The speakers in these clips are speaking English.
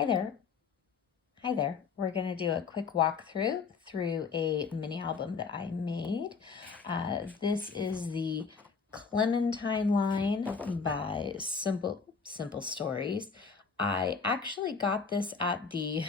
Hi there. Hi there. We're going to do a quick walkthrough through a mini album that I made. This is the Clementine line by Simple Stories. I actually got this at the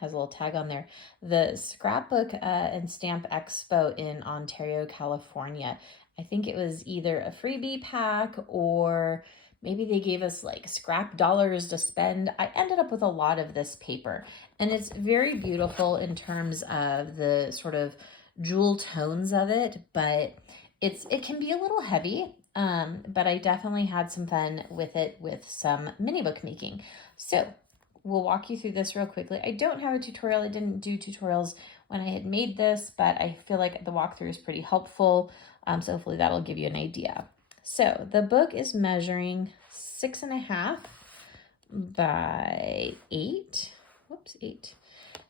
has a little tag on there, the Scrapbook and Stamp Expo in Ontario, California. I think it was either a freebie pack or maybe they gave us like scrap dollars to spend. I ended up with a lot of this paper, and it's very beautiful in terms of the sort of jewel tones of it, but it can be a little heavy. But I definitely had some fun with it with some mini book making. So we'll walk you through this real quickly. I don't have a tutorial. I didn't do tutorials when I had made this, but I feel like the walkthrough is pretty helpful. So hopefully that'll give you an idea. So the book is measuring 6.5 by 8. Whoops, 8.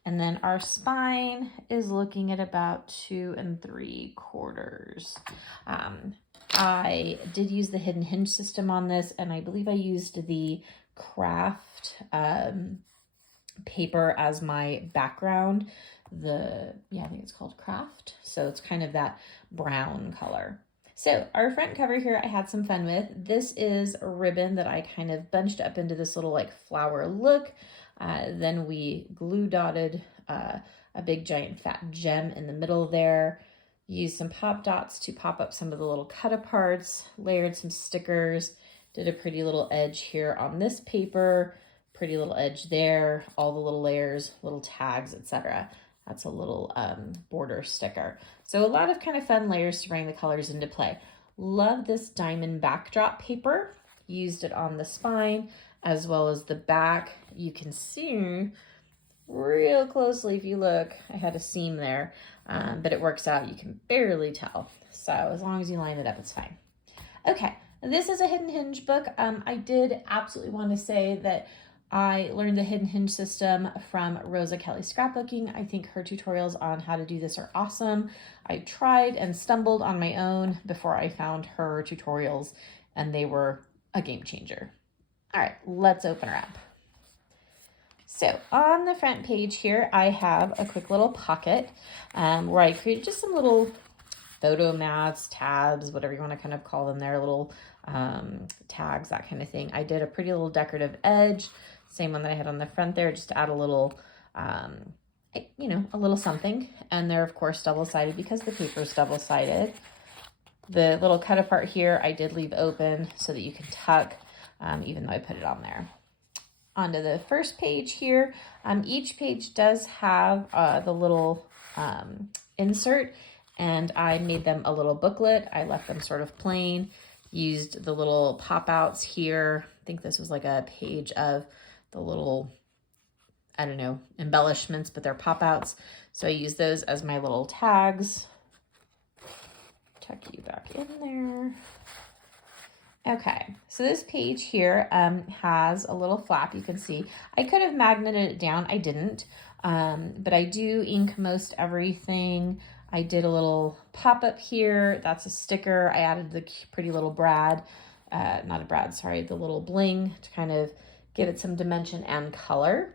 And then our spine is looking at about 2 3/4. I did use the hidden hinge system on this, and I believe I used the craft paper as my background. I think it's called craft. So it's kind of that brown color. So our front cover here, I had some fun with. This is a ribbon that I kind of bunched up into this little like flower look. Then we glue dotted a big giant fat gem in the middle there. Used some pop dots to pop up some of the little cut aparts, layered some stickers, did a pretty little edge here on this paper, pretty little edge there, all the little layers, little tags, etc. That's a little border sticker. So a lot of kind of fun layers to bring the colors into play. Love this diamond backdrop paper. Used it on the spine as well as the back. You can see real closely if you look, I had a seam there, but it works out. You can barely tell. So as long as you line it up, it's fine. Okay, this is a hidden hinge book. I did absolutely want to say that I learned the hidden hinge system from Rosa Kelly Scrapbooking. I think her tutorials on how to do this are awesome. I tried and stumbled on my own before I found her tutorials, and they were a game changer. All right, let's open her up. So on the front page here, I have a quick little pocket where I created just some little photo mats, tabs, whatever you want to kind of call them there, little tags, that kind of thing. I did a pretty little decorative edge, same one that I had on the front there, just to add a little, a little something. And they're, of course, double-sided because the paper is double-sided. The little cut apart here, I did leave open so that you can tuck, even though I put it on there. Onto the first page here. Each page does have the little insert, and I made them a little booklet. I left them sort of plain, used the little pop-outs here. I think this was like a page of the little, I don't know, embellishments, but they're pop-outs. So I use those as my little tags. Tuck you back in there. Okay, so this page here has a little flap. You can see I could have magneted it down. I didn't, but I do ink most everything. I did a little pop-up here. That's a sticker. I added the pretty little the little bling to kind of give it some dimension and color.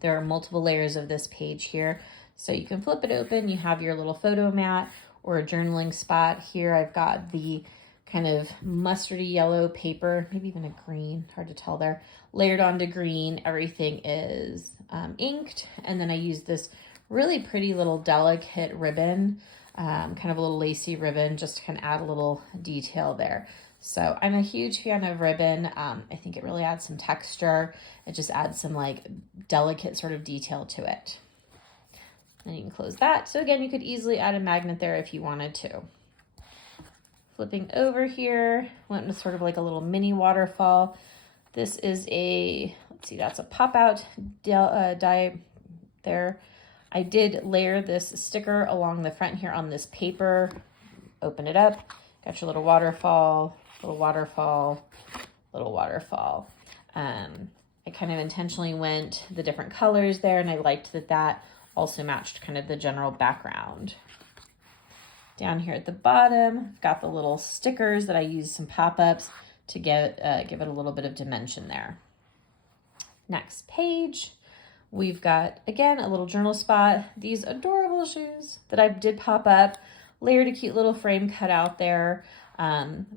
There are multiple layers of this page here. So you can flip it open. You have your little photo mat or a journaling spot. Here I've got the kind of mustardy yellow paper, maybe even a green, hard to tell there, layered onto green. Everything is inked. And then I used this really pretty little delicate ribbon, kind of a little lacy ribbon, just to kind of add a little detail there. So I'm a huge fan of ribbon. I think it really adds some texture. It just adds some like delicate sort of detail to it. And you can close that. So again, you could easily add a magnet there if you wanted to. Flipping over here, went with sort of like a little mini waterfall. This is that's a pop-out die there. I did layer this sticker along the front here on this paper. Open it up, got your little waterfall, little waterfall, little waterfall. I kind of intentionally went the different colors there, and I liked that also matched kind of the general background. Down here at the bottom, I've got the little stickers that I used some pop-ups to give it a little bit of dimension there. Next page, we've got, again, a little journal spot. These adorable shoes that I did pop up, layered a cute little frame cut out there.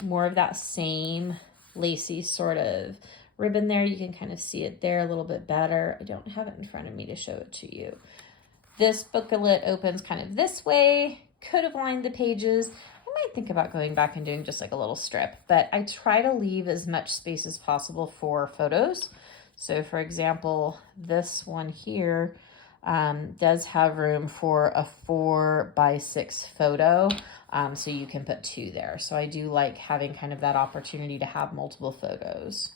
More of that same lacy sort of ribbon there. You can kind of see it there a little bit better. I don't have it in front of me to show it to you. This booklet opens kind of this way. Could have lined the pages. I might think about going back and doing just like a little strip, but I try to leave as much space as possible for photos. So for example, this one here does have room for a 4x6 photo. So you can put 2 there. So I do like having kind of that opportunity to have multiple photos.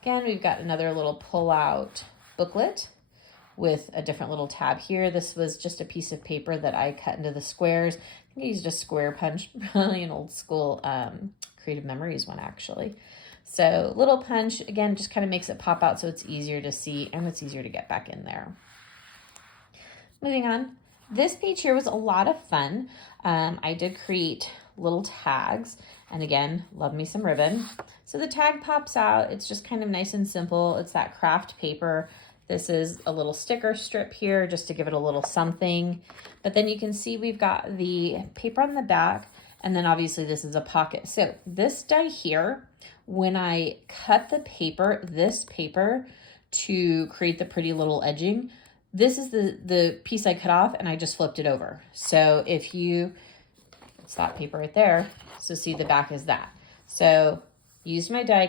Again, we've got another little pull-out booklet with a different little tab here. This was just a piece of paper that I cut into the squares. I think I used a square punch, probably an old school Creative Memories one actually. So little punch, again, just kind of makes it pop out so it's easier to see and it's easier to get back in there. Moving on, this page here was a lot of fun. I did create little tags, and again, love me some ribbon. So the tag pops out. It's just kind of nice and simple. It's that craft paper. This is a little sticker strip here just to give it a little something. But then you can see we've got the paper on the back, and then obviously this is a pocket. So this die here, when I cut the paper, this paper, to create the pretty little edging, this is the piece I cut off and I just flipped it over. So if you, it's that paper right there. So see, the back is that. So used my die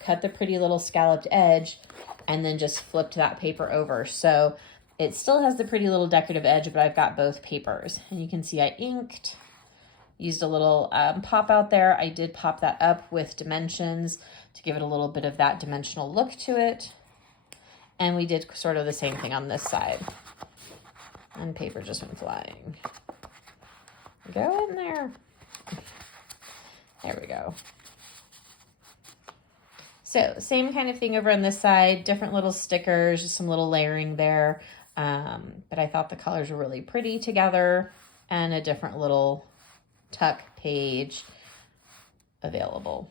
cut the pretty little scalloped edge, and then just flipped that paper over. So it still has the pretty little decorative edge, but I've got both papers. And you can see I inked, used a little pop out there. I did pop that up with dimensions to give it a little bit of that dimensional look to it. And we did sort of the same thing on this side. And paper just went flying. Go in there. There we go. So same kind of thing over on this side, different little stickers, just some little layering there. But I thought the colors were really pretty together, and a different little tuck page available.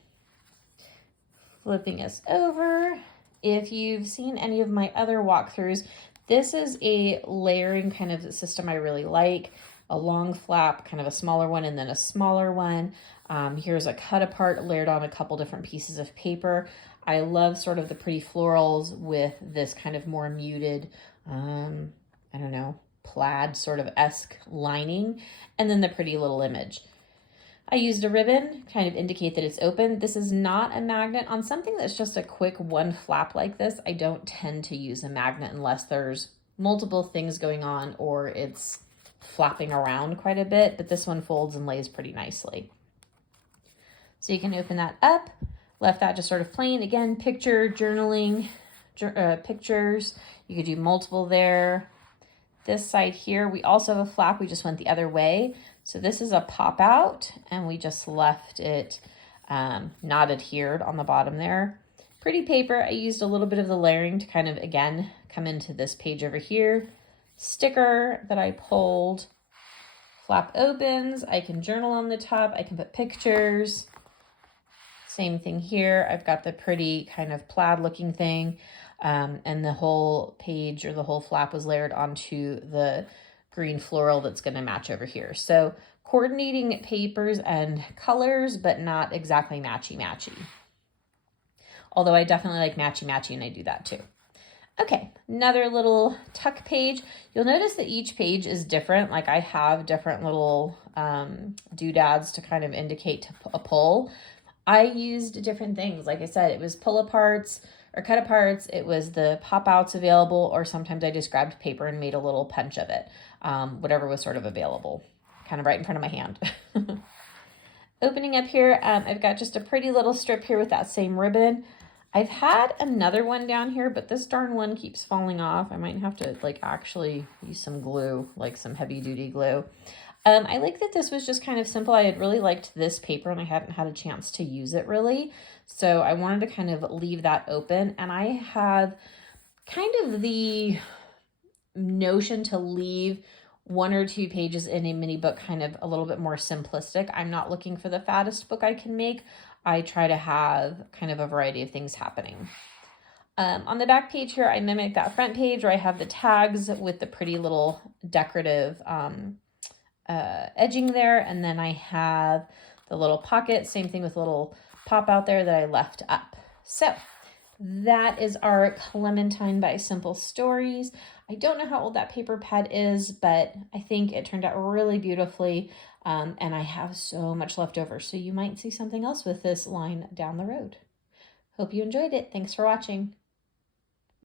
Flipping us over. If you've seen any of my other walkthroughs, this is a layering kind of system I really like. A long flap, kind of a smaller one, and then a smaller one. Here's a cut apart layered on a couple different pieces of paper. I love sort of the pretty florals with this kind of more muted, I don't know, plaid sort of esque lining, and then the pretty little image. I used a ribbon, kind of indicate that it's open. This is not a magnet. On something that's just a quick one flap like this, I don't tend to use a magnet unless there's multiple things going on or it's flapping around quite a bit, but this one folds and lays pretty nicely. So you can open that up, left that just sort of plain. Again, picture, journaling, pictures. You could do multiple there. This side here, we also have a flap. We just went the other way. So this is a pop out, and we just left it not adhered on the bottom there. Pretty paper. I used a little bit of the layering to kind of, again, come into this page over here. Sticker that I pulled. Flap opens. I can journal on the top. I can put pictures. Same thing here. I've got the pretty kind of plaid looking thing. And the whole page or the whole flap was layered onto the green floral that's going to match over here. So coordinating papers and colors, but not exactly matchy-matchy. Although I definitely like matchy-matchy, and I do that too. Okay, another little tuck page. You'll notice that each page is different. Like I have different little doodads to kind of indicate a pull. I used different things. Like I said, it was pull aparts or cut aparts. It was the pop outs available, or sometimes I just grabbed paper and made a little punch of it. Whatever was sort of available, kind of right in front of my hand. Opening up here, I've got just a pretty little strip here with that same ribbon. I've had another one down here, but this darn one keeps falling off. I might have to like actually use some glue, like some heavy duty glue. I like that this was just kind of simple. I had really liked this paper and I hadn't had a chance to use it really. So I wanted to kind of leave that open, and I have kind of the notion to leave 1 or 2 pages in a mini book kind of a little bit more simplistic. I'm not looking for the fattest book I can make. I try to have kind of a variety of things happening. On the back page here, I mimic that front page where I have the tags with the pretty little decorative edging there. And then I have the little pocket, same thing with a little pop out there that I left up. So that is our Clementine by Simple Stories. I don't know how old that paper pad is, but I think it turned out really beautifully. And I have so much left over, so you might see something else with this line down the road. Hope you enjoyed it. Thanks for watching.